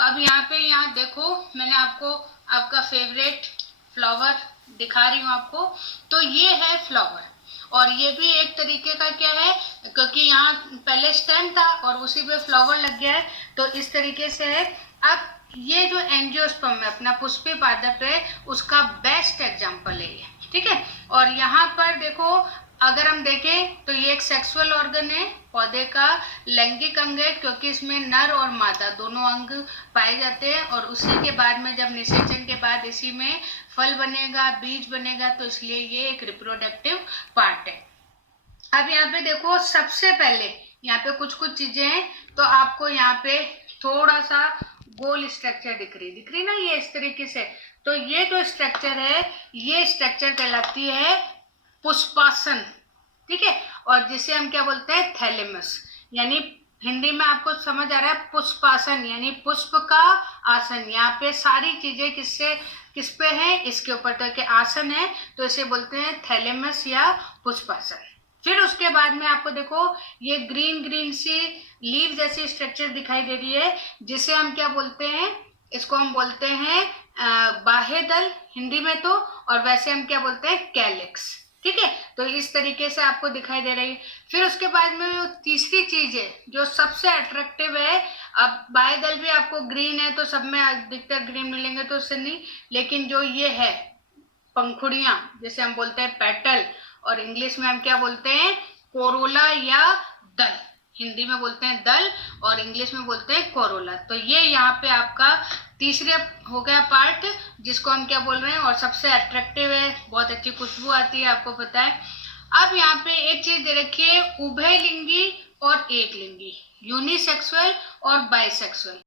तो अब यहाँ देखो, मैंने आपको आपका फेवरेट फ्लावर दिखा रही हूँ आपको। तो ये है फ्लावर, और ये भी एक तरीके का क्या है, क्योंकि यहाँ पहले स्टेम था और उसी पे फ्लावर लग गया है, तो इस तरीके से है। अब ये जो एंजियोस्पर्म है अपना पुष्पीय पादप है, उसका बेस्ट एग्जाम्पल है ये, ठीक है। और यहाँ पर देखो, अगर हम देखें तो ये एक सेक्सुअल ऑर्गन है, पौधे का लैंगिक अंग है, क्योंकि इसमें नर और मादा दोनों अंग पाए जाते हैं, और उसी के बाद में जब निषेचन के बाद इसी में फल बनेगा, बीज बनेगा, तो इसलिए ये एक रिप्रोडक्टिव पार्ट है। अब यहाँ पे देखो, सबसे पहले यहाँ पे कुछ चीजें हैं, तो आपको यहाँ पे थोड़ा सा गोल स्ट्रक्चर दिख रही ना, ये इस तरीके से। तो ये जो स्ट्रक्चर है, ये स्ट्रक्चर कहलाती है पुष्पासन, ठीक है। और जिसे हम क्या बोलते हैं, थैलेमस, यानी हिंदी में आपको समझ आ रहा है, पुष्पासन यानी पुष्प का आसन। यहाँ पे सारी चीजें किस पे है, इसके ऊपर तक के आसन है, तो इसे बोलते हैं थैलेमस या पुष्पासन। फिर उसके बाद में आपको देखो, ये ग्रीन सी लीव जैसी स्ट्रक्चर दिखाई दे रही है, जिसे हम क्या बोलते हैं, इसको हम बोलते हैं बाह्य दल हिंदी में तो, और वैसे हम क्या बोलते हैं, कैलिक्स, ठीक है। तो इस तरीके से आपको दिखाई दे रही है। फिर उसके बाद में जो तीसरी चीज है जो सबसे अट्रैक्टिव है, अब बाह्य दल भी आपको ग्रीन है तो सब में अधिकतर ग्रीन मिलेंगे तो उससे नहीं, लेकिन जो ये है पंखुड़ियां, जैसे हम बोलते हैं पेटल, और इंग्लिश में हम क्या बोलते हैं, कोरोला या दल। हिंदी में बोलते हैं दल और इंग्लिश में बोलते हैं कोरोला। तो ये यहाँ पे आपका तीसरे हो गया पार्ट, जिसको हम क्या बोल रहे हैं, और सबसे अट्रैक्टिव है, बहुत अच्छी खुशबू आती है, आपको पता है। अब यहाँ पे एक चीज दे रखी है, उभयलिंगी और एकलिंगी, यूनिसेक्सुअल और बाइसेक्सुअल।